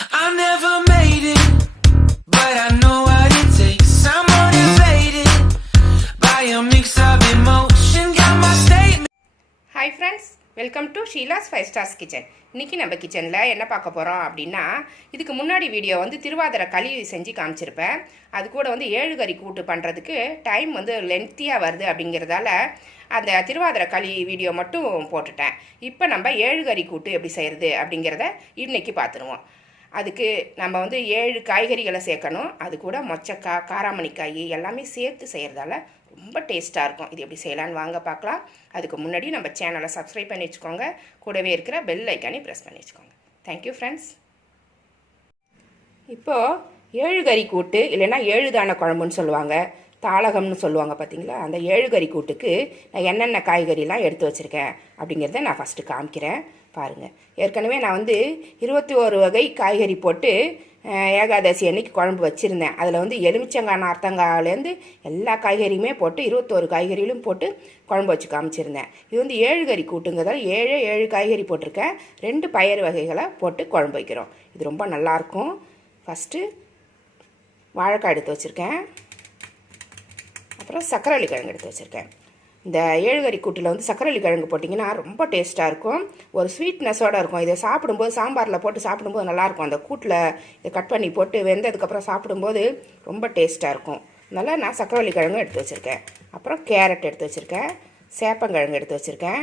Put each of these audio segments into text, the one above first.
I never made it, but I know what it takes. I'm motivated by a mix of emotion. Got my statement. Hi friends, welcome to Sheela's 5 stars kitchen. இன்றைக்கி நம்ம கிச்சனில் என்ன பார்க்க போகிறோம் அப்படின்னா, இதுக்கு முன்னாடி வீடியோ வந்து திருவாதிரை களி செஞ்சு காமிச்சிருப்பேன். அது கூட வந்து ஏழுகறி கூட்டு பண்ணுறதுக்கு டைம் வந்து லென்த்தியாக வருது அப்படிங்கிறதால அந்த திருவாதிரை களி வீடியோ மட்டும் போட்டுட்டேன். இப்போ நம்ம ஏழுகறி கூட்டு எப்படி செய்கிறது அப்படிங்கிறத இன்றைக்கி பார்த்துருவோம். அதுக்கு நம்ம வந்து 7 காய்கறிகளை சேர்க்கணும். அது கூட மொச்சக்காய், காராமணிக்காய் எல்லாமே சேர்த்து செய்கிறதால ரொம்ப டேஸ்ட்டாக இருக்கும். இது எப்படி செய்யலான்னு வாங்க பார்க்கலாம். அதுக்கு முன்னாடி நம்ம சேனலை சப்ஸ்கிரைப் பண்ணி வச்சுக்கோங்க. கூடவே இருக்கிற பெல் ஐக்கானே ப்ரெஸ் பண்ணி வச்சுக்கோங்க. Thank you friends. இப்போது ஏழுகறி கூட்டு இல்லைன்னா 7 தான குழம்புன்னு சொல்லுவாங்க, தாளகம்னு சொல்லுவாங்க பார்த்தீங்களா. அந்த ஏழுகறி கூட்டுக்கு நான் என்னென்ன காய்கறிலாம் எடுத்து வச்சுருக்கேன் அப்படிங்கிறத நான் ஃபஸ்ட்டு காமிக்கிறேன் பாருங்கள். ஏற்கனவே நான் வந்து 21 வகை காய்கறி போட்டு ஏகாதசி அன்னைக்கு குழம்பு வச்சுருந்தேன். அதில் வந்து எலுமிச்சங்காய், நார்த்தங்காயிலேருந்து எல்லா காய்கறியுமே போட்டு 21 காய்கறியிலும் போட்டு குழம்பு வச்சு காமிச்சிருந்தேன். இது வந்து ஏழுகறி கூட்டுங்கிறதால 7 காய்கறி போட்டிருக்கேன். 2 பயறு வகைகளை போட்டு குழம்பு வைக்கிறோம். இது ரொம்ப நல்லாயிருக்கும். ஃபஸ்ட்டு வாழைக்காய் எடுத்து வச்சுருக்கேன். அப்புறம் சக்கரவள்ளி கிழங்கு எடுத்து வச்சுருக்கேன். இந்த ஏழுகறி கூட்டில் வந்து சக்கரவள்ளி கிழங்கு போட்டிங்கன்னா ரொம்ப டேஸ்ட்டாக இருக்கும். ஒரு ஸ்வீட்னஸோடு இருக்கும். இதை சாப்பிடும்போது சாம்பாரில் போட்டு சாப்பிடும்போது நல்லாயிருக்கும். அந்த கூட்டில் இதை கட் பண்ணி போட்டு வெந்ததுக்கப்புறம் சாப்பிடும்போது ரொம்ப டேஸ்ட்டாக இருக்கும். அதனால் நான் சக்கரவள்ளி கிழங்கு எடுத்து வச்சுருக்கேன். அப்புறம் கேரட் எடுத்து வச்சுருக்கேன். சேப்பங்கிழங்கு எடுத்து வச்சுருக்கேன்.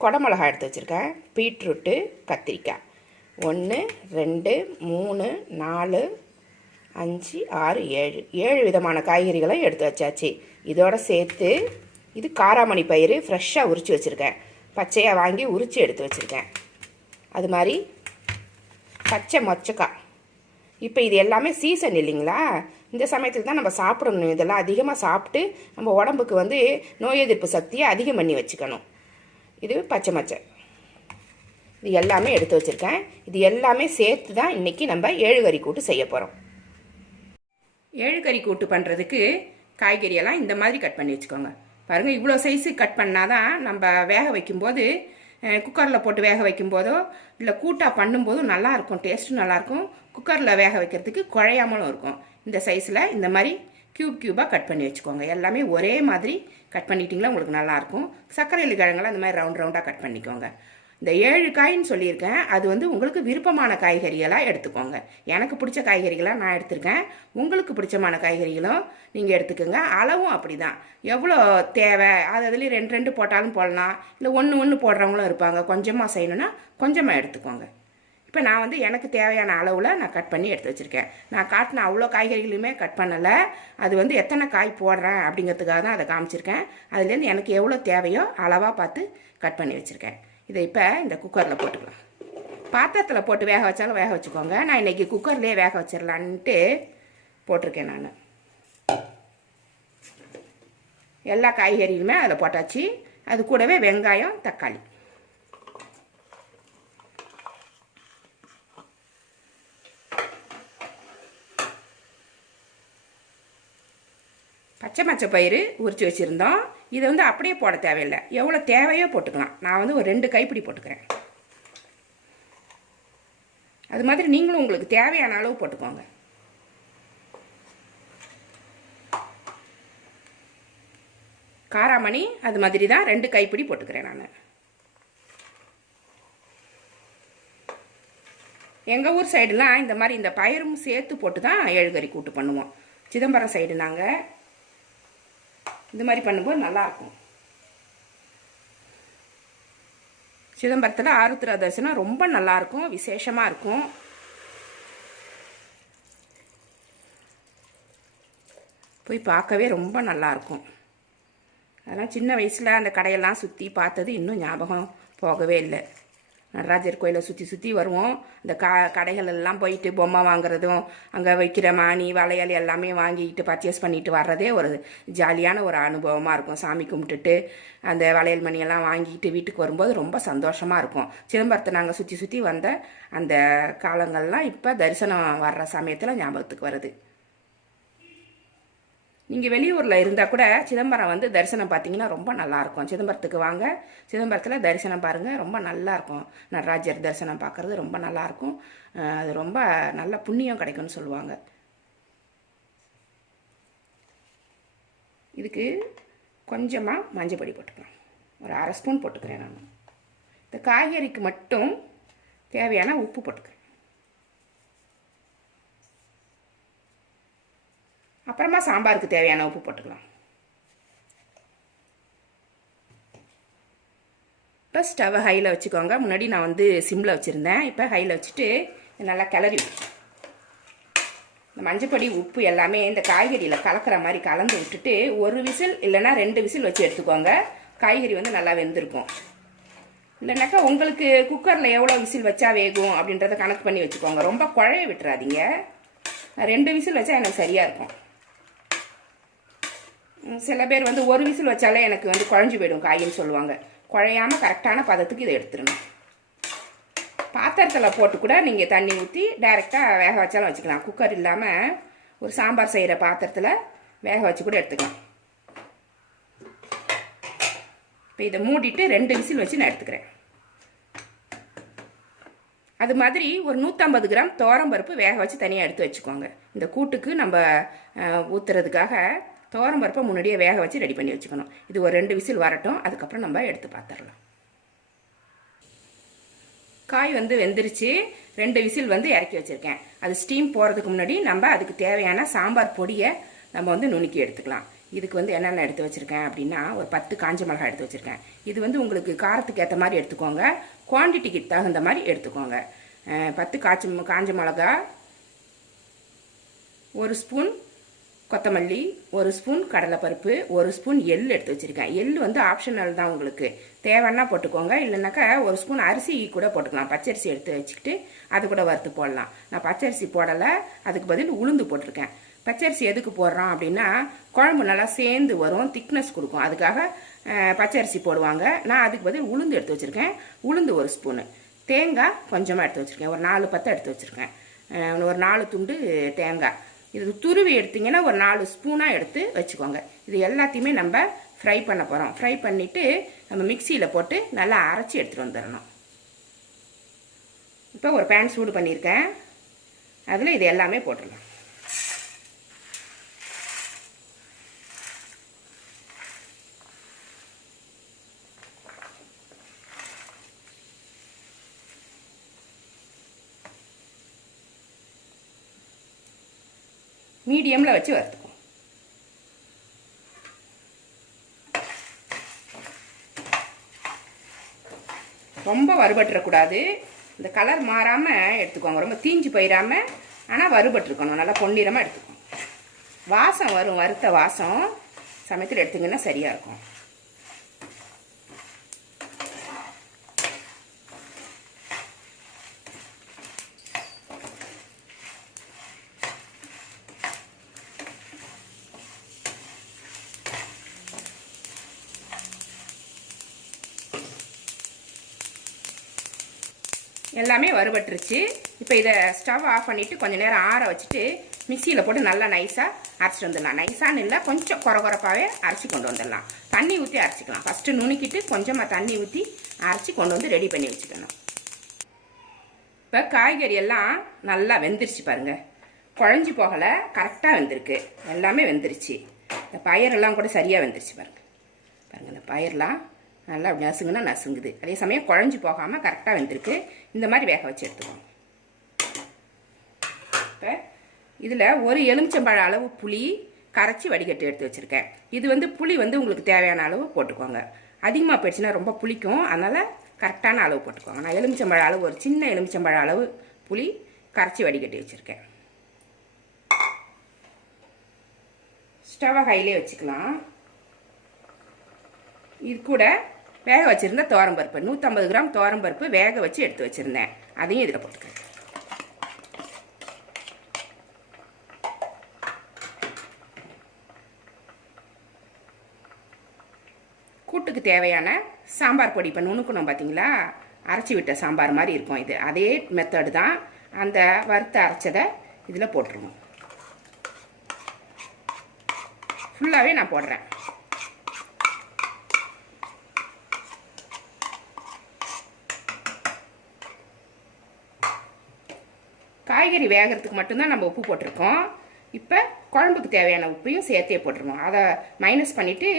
குடமிளகா எடுத்து வச்சுருக்கேன். பீட்ரூட்டு, கத்திரிக்காய் 1 2 3 4 5 6 7 விதமான காய்கறிகளை எடுத்து வச்சாச்சு. இதோட சேர்த்து இது காராமணி பயிறு ஃப்ரெஷ்ஷாக உரித்து வச்சுருக்கேன். பச்சையாக வாங்கி உரித்து எடுத்து வச்சுருக்கேன். அது மாதிரி பச்சை மொச்சக்காய். இப்போ இது எல்லாமே சீசன் இல்லைங்களா, இந்த சமயத்தில் தான் நம்ம சாப்பிடணும். இதெல்லாம் அதிகமாக சாப்பிட்டு நம்ம உடம்புக்கு வந்து நோய் எதிர்ப்பு சக்தியை அதிகம் பண்ணி வச்சுக்கணும். இது பச்சை மொச்சை. இது எல்லாமே எடுத்து வச்சுருக்கேன். இது எல்லாமே சேர்த்து தான் இன்றைக்கி நம்ம ஏழுகறி கூட்டு செய்ய போகிறோம். ஏழுகறி கூட்டு பண்ணுறதுக்கு காய்கறியெல்லாம் இந்த மாதிரி கட் பண்ணி வச்சுக்கோங்க. பாருங்கள், இவ்வளோ சைஸு கட் பண்ணால் தான் நம்ம வேக வைக்கும்போது, குக்கரில் போட்டு வேக வைக்கும்போதோ இல்லை கூட்டாக பண்ணும்போதும் நல்லாயிருக்கும். டேஸ்ட்டும் நல்லாயிருக்கும். குக்கரில் வேக வைக்கிறதுக்கு குழையாமலும் இருக்கும். இந்த சைஸில் இந்த மாதிரி க்யூபாக கட் பண்ணி வச்சுக்கோங்க. எல்லாமே ஒரே மாதிரி கட் பண்ணிட்டிங்களா உங்களுக்கு நல்லாயிருக்கும். சர்க்கரை கிழங்கெல்லாம் இந்த மாதிரி ரவுண்டாக கட் பண்ணிக்கோங்க. இந்த 7 காயின்னு சொல்லியிருக்கேன். அது வந்து உங்களுக்கு விருப்பமான காய்கறிகளாக எடுத்துக்கோங்க. எனக்கு பிடிச்ச காய்கறிகளாக நான் எடுத்திருக்கேன். உங்களுக்கு பிடிச்சமான காய்கறிகளும் நீங்கள் எடுத்துக்கோங்க. அளவும் அப்படி தான், எவ்வளோ தேவை அதுலேயும் 2 போட்டாலும் போடலாம். இல்லை 1 போடுறவங்களும் இருப்பாங்க. கொஞ்சமாக செய்யணுன்னா கொஞ்சமாக எடுத்துக்கோங்க. இப்போ நான் வந்து எனக்கு தேவையான அளவில் நான் கட் பண்ணி எடுத்து வச்சுருக்கேன். நான் காட்டின அவ்வளோ காய்கறிகளுமே கட் பண்ணலை. அது வந்து எத்தனை காய் போடுறேன் அப்படிங்கிறதுக்காக தான் அதை காமிச்சிருக்கேன். அதுலேருந்து எனக்கு எவ்வளோ தேவையோ அளவாக பார்த்து கட் பண்ணி வச்சுருக்கேன். இதை இப்போ இந்த குக்கரில் போட்டுக்கலாம். பாத்திரத்தில் போட்டு வேக வச்சாலும் வேக வச்சுக்கோங்க. நான் இன்றைக்கி குக்கர்லேயே வேக வச்சிடலான்ட்டு போட்டிருக்கேன். நான் எல்லா காய்கறியுமே அதில் போட்டாச்சு. அது கூடவே வெங்காயம், தக்காளி. பச்சை பயிறு உரித்து வச்சுருந்தோம். இதை வந்து அப்படியே போட தேவையில்லை, எவ்வளோ தேவையோ போட்டுக்கலாம். நான் வந்து ஒரு 2 கைப்பிடி போட்டுக்கிறேன். அது மாதிரி நீங்களும் உங்களுக்கு தேவையான அளவு போட்டுக்கோங்க. காராமணி அது மாதிரி தான் 2 கைப்பிடி போட்டுக்கிறேன் நான். எங்கள் ஊர் சைடுலாம் இந்த மாதிரி இந்த பயிரும் சேர்த்து போட்டு தான் ஏழுகறி கூட்டு பண்ணுவோம். சிதம்பரம் சைடு நாங்கள் இந்த மாதிரி பண்ணும்போது நல்லாயிருக்கும். சிதம்பரத்தில் ஆருத்ரா தரிசனம் ரொம்ப நல்லாயிருக்கும், விசேஷமாக இருக்கும். போய் பார்க்கவே ரொம்ப நல்லாயிருக்கும். அதெல்லாம் சின்ன வயசில் அந்த கடையெல்லாம் சுற்றி பார்த்தது இன்னும் ஞாபகம் போகவே இல்லை. நடராஜர் கோயிலை சுற்றி வருவோம். இந்த கடைகள் எல்லாம் போயிட்டு பொம்மை வாங்குறதும், அங்கே வைக்கிற மானி வளையல் எல்லாமே வாங்கிட்டு பர்ச்சேஸ் பண்ணிட்டு வர்றதே ஒரு ஜாலியான ஒரு அனுபவமாக இருக்கும். சாமி கும்பிட்டுட்டு அந்த வளையல் மணியெல்லாம் வாங்கிட்டு வீட்டுக்கு வரும்போது ரொம்ப சந்தோஷமாக இருக்கும். சிதம்பரத்தை நாங்கள் சுற்றி வந்த அந்த காலங்கள்லாம் இப்போ தரிசனம் வர்ற சமயத்தில் ஞாபகத்துக்கு வருது. நீங்கள் வெளியூரில் இருந்தால் கூட சிதம்பரம் வந்து தரிசனம் பார்த்தீங்கன்னா ரொம்ப நல்லாயிருக்கும். சிதம்பரத்துக்கு வாங்க, சிதம்பரத்தில் தரிசனம் பாருங்கள், ரொம்ப நல்லாயிருக்கும். நடராஜர் தரிசனம் பார்க்குறது ரொம்ப நல்லாயிருக்கும். அது ரொம்ப நல்ல புண்ணியம் கிடைக்கும்னு சொல்லுவாங்க. இதுக்கு கொஞ்சமாக மஞ்சள் பொடி போட்டுக்கலாம், ஒரு 1/2 ஸ்பூன் போட்டுக்கிறேன் நான். இந்த காய்கறிக்கு மட்டும் தேவையான உப்பு போட்டுக்கிறேன். அப்புறமா சாம்பாருக்கு தேவையான உப்பு போட்டுக்கலாம். இப்போ ஸ்டவ்வை ஹையில் வச்சுக்கோங்க. முன்னாடி நான் வந்து சிம்மில் வச்சுருந்தேன், இப்போ ஹையில் வச்சுட்டு நல்லா கிளறி விட்டுருவேன். இந்த மஞ்சப்பொடி உப்பு எல்லாமே இந்த காய்கறியில் கலக்கிற மாதிரி கலந்து விட்டுட்டு 1 விசில் இல்லைன்னா 2 விசில் வச்சு எடுத்துக்கோங்க. காய்கறி வந்து நல்லா வெந்திருக்கும். இல்லைனாக்கா உங்களுக்கு குக்கரில் எவ்வளோ விசில் வச்சா வேகும் அப்படின்றத கணக்கு பண்ணி வச்சுக்கோங்க. ரொம்ப குழைய விட்டுறாதீங்க. 2 விசில் வச்சா எனக்கு சரியாக இருக்கும். சில பேர் வந்து 1 விசில் வச்சாலே எனக்கு வந்து குழஞ்சி போயிடும் காயின்னு சொல்லுவாங்க. குழையாமல் கரெக்டான பதத்துக்கு இதை எடுத்துடணும். பாத்திரத்தில் போட்டு கூட நீங்கள் தண்ணி ஊற்றி டைரெக்டாக வேக வச்சாலும் வச்சுக்கலாம். குக்கர் இல்லாமல் ஒரு சாம்பார் செய்கிற பாத்திரத்தில் வேக வச்சு கூட எடுத்துக்கலாம். இப்போ இதை மூடிட்டு 2 விசில் வச்சு நான் எடுத்துக்கிறேன். அது மாதிரி ஒரு 150 கிராம் துவரம்பருப்பு வேக வச்சு தனியாக எடுத்து வச்சுக்கோங்க. இந்த கூட்டுக்கு நம்ம ஊற்றுறதுக்காக துவரம்பருப்பை முன்னாடியே வேக வச்சு ரெடி பண்ணி வச்சுக்கணும். இது ஒரு 2 விசில் வரட்டும், அதுக்கப்புறம் நம்ம எடுத்து பார்த்துடலாம். காய் வந்து வெந்துருச்சு. 2 விசில் வந்து இறக்கி வச்சுருக்கேன். அது ஸ்டீம் போகிறதுக்கு முன்னாடி நம்ம அதுக்கு தேவையான சாம்பார் பொடியை நம்ம வந்து நுணுக்கி எடுத்துக்கலாம். இதுக்கு வந்து என்னென்ன எடுத்து வச்சுருக்கேன் அப்படின்னா, ஒரு 10 காஞ்ச மிளகாய் எடுத்து வச்சுருக்கேன். இது வந்து உங்களுக்கு காரத்துக்கு ஏற்ற மாதிரி எடுத்துக்கோங்க, குவான்டிட்டிக்கு தகுந்த மாதிரி எடுத்துக்கோங்க. 10 காஞ்ச மிளகா, 1 ஸ்பூன் கொத்தமல்லி, 1 ஸ்பூன் கடலைப்பருப்பு, 1 ஸ்பூன் எள் எடுத்து வச்சுருக்கேன். எள் வந்து ஆப்ஷனல் தான், உங்களுக்கு தேவைன்னா போட்டுக்கோங்க. இல்லைனாக்கா 1 ஸ்பூன் அரிசி கூட போட்டுக்கலாம். பச்சரிசி எடுத்து வச்சுக்கிட்டு அது கூட வறுத்து போடலாம். நான் பச்சரிசி போடலை, அதுக்கு பதில் உளுந்து போட்டிருக்கேன். பச்சரிசி எதுக்கு போடுறோம் அப்படின்னா, குழம்பு நல்லா சேர்ந்து வரும், திக்னஸ் கொடுக்கும். அதுக்காக பச்சரிசி போடுவாங்க. நான் அதுக்கு பதில் உளுந்து எடுத்து வச்சுருக்கேன். உளுந்து 1 ஸ்பூனு, தேங்காய் கொஞ்சமாக எடுத்து வச்சுருக்கேன். ஒரு 4 பத்தை எடுத்து வச்சுருக்கேன். ஒரு 4 துண்டு தேங்காய். இது துருவி எடுத்திங்கன்னா ஒரு 4 ஸ்பூனாக எடுத்து வச்சுக்கோங்க. இது எல்லாத்தையுமே நம்ம ஃப்ரை பண்ண போகிறோம். ஃப்ரை பண்ணிவிட்டு நம்ம மிக்சியில் போட்டு நல்லா அரைச்சி எடுத்துகிட்டு வந்துடணும். இப்போ ஒரு பேன் சூடு பண்ணியிருக்கேன், அதில் இது எல்லாமே போட்டுடலாம். மீடியமில் வச்சு வறுத்துக்கும். ரொம்ப வறுபட்டுறக்கூடாது. இந்த கலர் மாறாமல் எடுத்துக்கோங்க. ரொம்ப தீஞ்சு போயிடாமல், ஆனால் வறுபட்டுருக்கணும். நல்லா பொன்னிறமாக எடுத்துக்கோங்க. வாசம் வரும், வறுத்த வாசம் சமயத்தில் எடுத்திங்கன்னா சரியாக இருக்கும். எல்லாமே வறுபட்டுருச்சு. இப்போ இதை ஸ்டவ் ஆஃப் பண்ணிவிட்டு கொஞ்சம் நேரம் ஆற வச்சுட்டு மிக்சியில் போட்டு நல்லா நைஸாக அரைச்சிட்டு வந்துடலாம். நைஸான்னு இல்லை, கொஞ்சம் குறகுறப்பாகவே அரைச்சி கொண்டு வந்துடலாம். தண்ணி ஊற்றி அரைச்சிக்கலாம். ஃபஸ்ட்டு நுணுக்கிட்டு கொஞ்சமாக தண்ணி ஊற்றி அரைச்சி கொண்டு வந்து ரெடி பண்ணி வச்சுக்கணும். இப்போ காய்கறி எல்லாம் நல்லா வெந்துருச்சு பாருங்கள். குழஞ்சி போகலை, கரெக்டாக வெந்திருக்கு. எல்லாமே வெந்துருச்சு. இந்த பயிரெல்லாம் கூட சரியாக வெந்துருச்சு பாருங்கள். பாருங்கள், இந்த பயிரெலாம் நல்லா அப்படி நசுங்குன்னா நசுங்குது. அதே சமயம் குழஞ்சி போகாமல் கரெக்டாக வெந்திருக்கு. இந்த மாதிரி வேக வச்சு எடுத்துக்கோங்க. இப்போ இதில் ஒரு எலுமிச்சம்பழ அளவு புளி கரைச்சி வடிகட்டி எடுத்து வச்சுருக்கேன். இது வந்து புளி வந்து உங்களுக்கு தேவையான அளவு போட்டுக்கோங்க. அதிகமாக போயிடுச்சுன்னா ரொம்ப புளிக்கும், அதனால் கரெக்டான அளவு போட்டுக்கோங்க. நான் எலுமிச்சம்பழ அளவு, ஒரு சின்ன எலுமிச்சம்பழ அளவு புளி கரைச்சி வடிகட்டி வச்சுருக்கேன். ஸ்டவ்வை ஹையிலே வச்சுக்கலாம். இது கூட வேக வச்சுருந்த துவரம்பருப்பு, 150 கிராம் துவரம்பருப்பு வேக வச்சு எடுத்து வச்சுருந்தேன். அதையும் இதில் போட்டுக்கிறேன். கூட்டுக்கு தேவையான சாம்பார் பொடி இப்போ நுணுக்கணும் பார்த்தீங்களா, அரைச்சி விட்ட சாம்பார் மாதிரி இருக்கும். இது அதே மெத்தடு தான். அந்த வறுத்து அரைச்சதை இதில் போட்டுருவோம். ஃபுல்லாகவே நான் போடுறேன். காய்கறி வேகிறதுக்கு மட்டும்தான் நம்ம உப்பு போட்டிருக்கோம். இப்போ குழம்புக்கு தேவையான உப்பையும் சேர்த்தே போட்டுருவோம். அதை மைனஸ் பண்ணிவிட்டு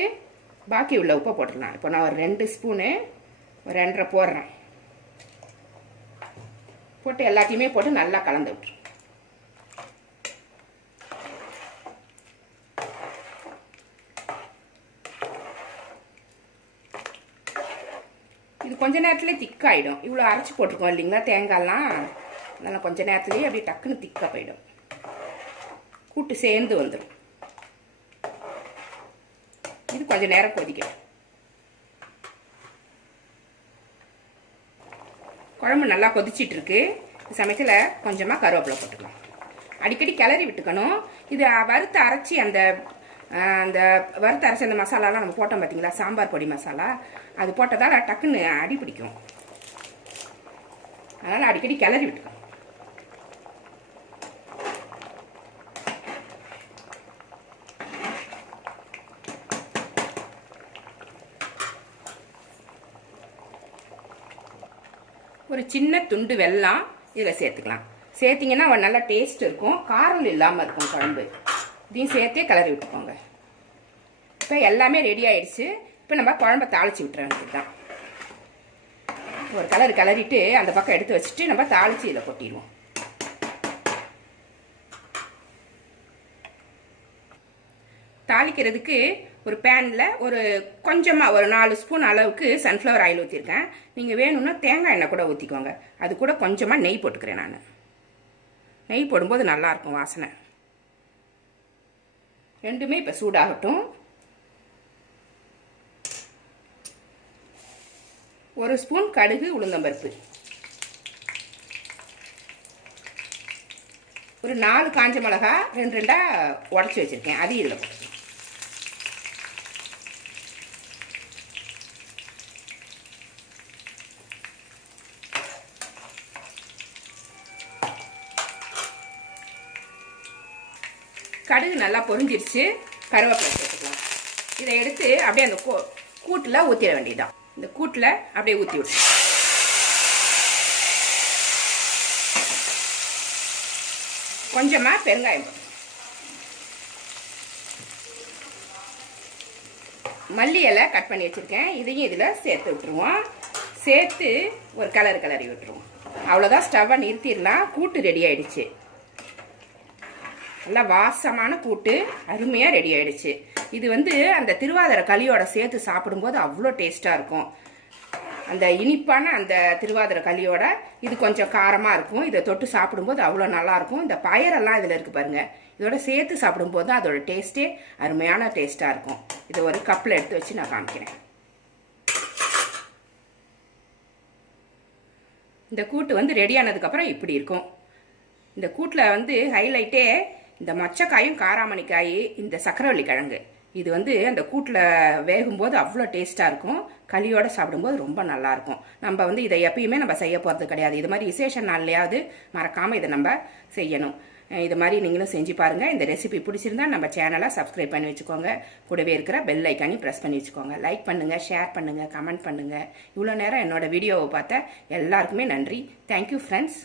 பாக்கி உள்ள உப்பை போட்டுடலாம். இப்போ நான் ஒரு 2 ஸ்பூனு, ஒரு 2.5 போடுறேன். போட்டு எல்லாத்தையுமே போட்டு நல்லா கலந்து விட்டுரு. இது கொஞ்ச நேரத்துலேயே திக்காயிடும். இவ்வளோ அரைச்சி போட்டிருக்கோம் இல்லைங்களா தேங்காய்லாம், அதனால் கொஞ்ச நேரத்துலேயே அப்படியே டக்குன்னு திக்காக போயிடும். கூட்டு சேர்ந்து வந்துடும். இது கொஞ்ச நேரம் கொதிக்கணும். குழம்பு நல்லா கொதிச்சிட்டு இருக்கு. சமயத்தில் கொஞ்சமாக கருவேப்பிலை போட்டுக்கலாம். அடிக்கடி கிளறி விட்டுக்கணும். இது வறுத்து அரைச்சி அந்த வறுத்து அரைச்சி அந்த மசாலாலாம் நம்ம போட்டோம் பார்த்தீங்களா, சாம்பார் பொடி மசாலா, அது போட்டதால் டக்குன்னு அடி பிடிக்கும். அதனால் அடிக்கடி கிளறி விட்டுக்கணும். ஒரு சின்ன துண்டு வெல்லம் இதில் சேர்த்துக்கலாம். சேர்த்திங்கன்னா நல்லா டேஸ்ட் இருக்கும், காரம் இல்லாமல் இருக்கும் குழம்பு. இதையும் சேர்த்தே கிளறி விட்டுக்கோங்க. இப்போ எல்லாமே ரெடி ஆயிடுச்சு. இப்போ நம்ம குழம்பை தாளித்து விட்டுற வேண்டியது தான். ஒரு கிளறிட்டு அந்த பக்கம் எடுத்து வச்சுட்டு நம்ம தாளித்து இதில் கொட்டிடுவோம். தாளிக்கிறதுக்கு ஒரு பேனில் ஒரு கொஞ்சமாக ஒரு 4 ஸ்பூன் அளவுக்கு சன்ஃப்ளவர் ஆயில் ஊற்றிருக்கேன். நீங்கள் வேணும்னா தேங்காய் எண்ணெய் கூட ஊற்றிக்கோங்க. அது கூட கொஞ்சமாக நெய் போட்டுக்கிறேன். நான் நெய் போடும்போது நல்லாயிருக்கும் வாசனை. ரெண்டுமே இப்போ சூடாகட்டும். 1 ஸ்பூன் கடுகு உளுந்தம்பருப்பு, ஒரு 4 காஞ்ச மிளகா 2 உடச்சி வச்சுருக்கேன், அது இதில் போட்டுக்கலாம். கடுகு நல்லா பொரிஞ்சிருச்சு. கருவேப்பிலை சேர்த்துக்கலாம். இதை எடுத்து அப்படியே அந்த கூட்டில் ஊற்றிட வேண்டியதுதான். இந்த கூட்டில் அப்படியே ஊற்றி விட்டு கொஞ்சமாக பெருங்காயம் போட்டு, மல்லி இலை கட் பண்ணி வச்சுருக்கேன், இதையும் இதில் சேர்த்து விட்டுருவோம். சேர்த்து ஒரு கிளறி விட்டுருவோம். அவ்வளோதான், ஸ்டவ்வை நிறுத்திடலாம். கூட்டு ரெடி ஆயிடுச்சு. நல்லா வாசமான கூட்டு அருமையாக ரெடி ஆயிடுச்சு. இது அந்த திருவாதிரை களியோட சேர்த்து சாப்பிடும்போது அவ்வளோ டேஸ்ட்டாக இருக்கும். அந்த இனிப்பான அந்த திருவாதிரை களியோட இது கொஞ்சம் காரமாக இருக்கும். இதை தொட்டு சாப்பிடும்போது அவ்வளோ நல்லாயிருக்கும். இந்த பயரெல்லாம் இதில் இருக்குது பாருங்கள், இதோட சேர்த்து சாப்பிடும்போது அதோட டேஸ்ட்டே அருமையான டேஸ்ட்டாக இருக்கும். இதை ஒரு கப்பில் எடுத்து வச்சு நான் காமிக்கிறேன். இந்த கூட்டு ரெடி ஆனதுக்கப்புறம் இப்படி இருக்கும். இந்த கூட்டில் ஹைலைட்டே இந்த மொச்சக்காயும் காராமணிக்காய், இந்த சக்கரவள்ளி கிழங்கு, இது அந்த கூட்டில் வேகும்போது அவ்வளோ டேஸ்ட்டாக இருக்கும். களியோடு சாப்பிடும்போது ரொம்ப நல்லாயிருக்கும். நம்ம இதை எப்பயுமே நம்ம செய்ய போகிறது கிடையாது. இது மாதிரி விசேஷ நாள்லையாவது மறக்காமல் இதை நம்ம செய்யணும். இது மாதிரி நீங்களும் செஞ்சு பாருங்கள். இந்த ரெசிபி பிடிச்சிருந்தா நம்ம சேனலை சப்ஸ்கிரைப் பண்ணி வச்சுக்கோங்க. கூடவே இருக்கிற பெல் ஐக்கானையும் ப்ரெஸ் பண்ணி வச்சுக்கோங்க. லைக் பண்ணுங்கள், ஷேர் பண்ணுங்கள், கமெண்ட் பண்ணுங்கள். இவ்வளோ நேரம் என்னோடய வீடியோவை பார்த்த எல்லாருக்குமே நன்றி. Thank you friends.